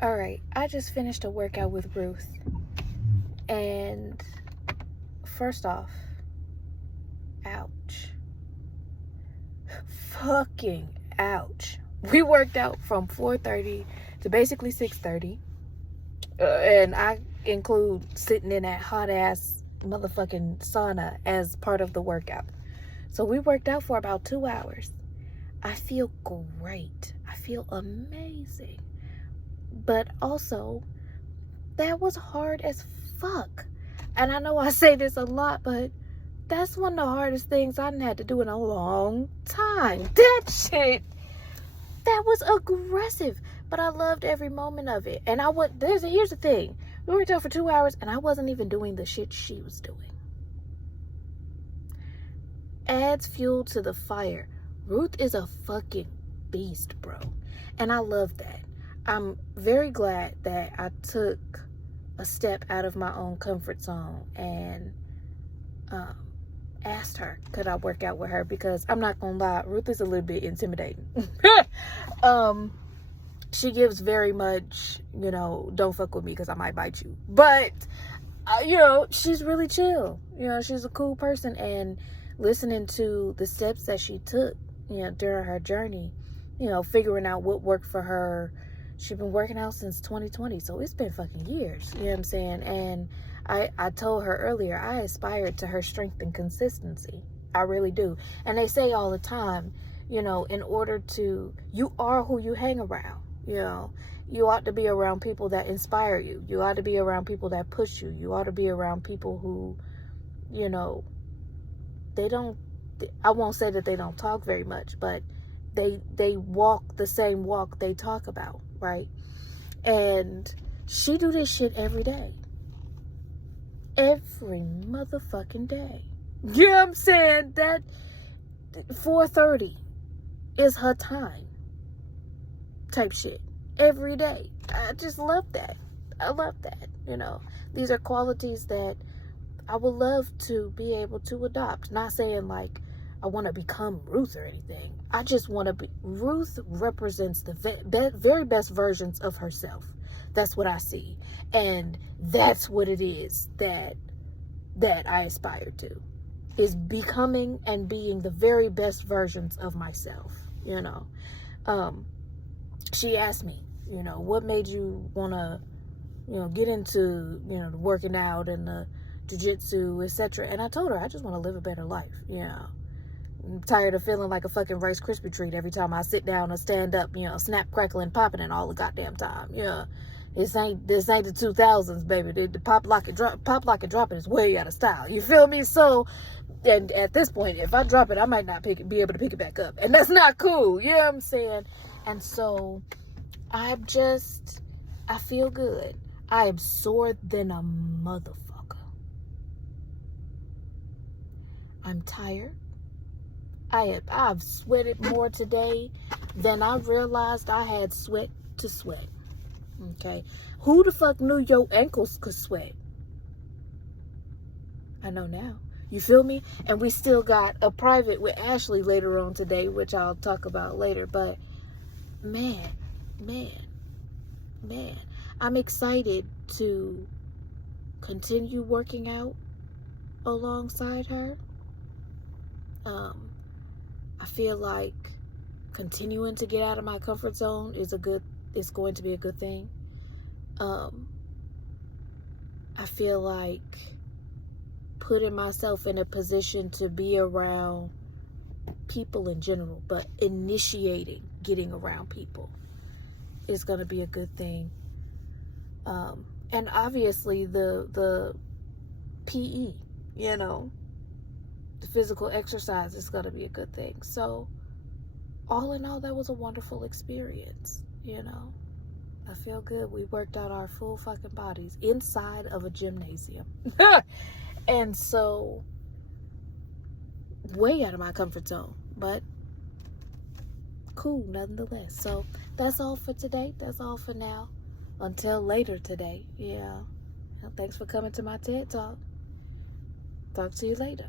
All right, I just finished a workout with Ruth. And first off, ouch. Fucking ouch. We worked out from 4:30 to basically 6:30. And I include sitting in that hot ass motherfucking sauna as part of the workout. So we worked out for about 2 hours. I feel great. I feel amazing. But also, that was hard as fuck. And I know I say this a lot, but that's one of the hardest things I've had to do in a long time. That shit, that was aggressive. But I loved every moment of it. And here's the thing. We worked out for 2 hours and I wasn't even doing the shit she was doing. Adds fuel to the fire. Ruth is a fucking beast, bro. And I love that. I'm very glad that I took a step out of my own comfort zone and asked her, could I work out with her? Because I'm not gonna lie, Ruth is a little bit intimidating. She gives very much, don't fuck with me because I might bite you. But, she's really chill. She's a cool person. And listening to the steps that she took, during her journey, figuring out what worked for her. She's been working out since 2020, so it's been fucking years. You know what I'm saying? And I told her earlier, I aspired to her strength and consistency. I really do. And they say all the time, in order to, you are who you hang around. You ought to be around people that inspire you. You ought to be around people that push you. You ought to be around people who, I won't say that they don't talk very much, but they walk the same walk they talk about, right? And she do this shit every day. Every motherfucking day. You know what I'm saying? That 4:30 is her time. Type shit. Every day. I just love that. I love that. These are qualities that I would love to be able to adopt. Not saying like I want to become Ruth or anything. I just want to be. Ruth represents the very best versions of herself. That's what I see. And that's what it is that I aspire to. Is becoming and being the very best versions of myself. She asked me, what made you want to, get into, the working out and the jiu-jitsu, etc. And I told her, I just want to live a better life. I'm tired of feeling like a fucking Rice Krispie treat every time I sit down or stand up, snap, crackling, popping and all the goddamn time. This ain't the 2000s, baby. The pop, lock, and drop it is way out of style. You feel me? So, and at this point, if I drop it, I might not be able to pick it back up. And that's not cool. You know what I'm saying? And so, I feel good. I am sore than a motherfucker. I'm tired. I've sweated more today than I realized I had sweat to sweat. Okay. Who the fuck knew your ankles could sweat? I know now. You feel me? And we still got a private with Ashley later on today, which I'll talk about later. But man, I'm excited to continue working out alongside her. I feel like continuing to get out of my comfort zone is going to be a good thing. I feel like putting myself in a position to be around people in general, but initiating getting around people is going to be a good thing. And obviously the PE, the physical exercise is going to be a good thing. So all in all, that was a wonderful experience. I feel good. We worked out our full fucking bodies inside of a gymnasium. And so, way out of my comfort zone, but cool nonetheless. So that's all for today. That's all for now. Until later today. Yeah. Thanks for coming to my TED Talk. Talk to you later.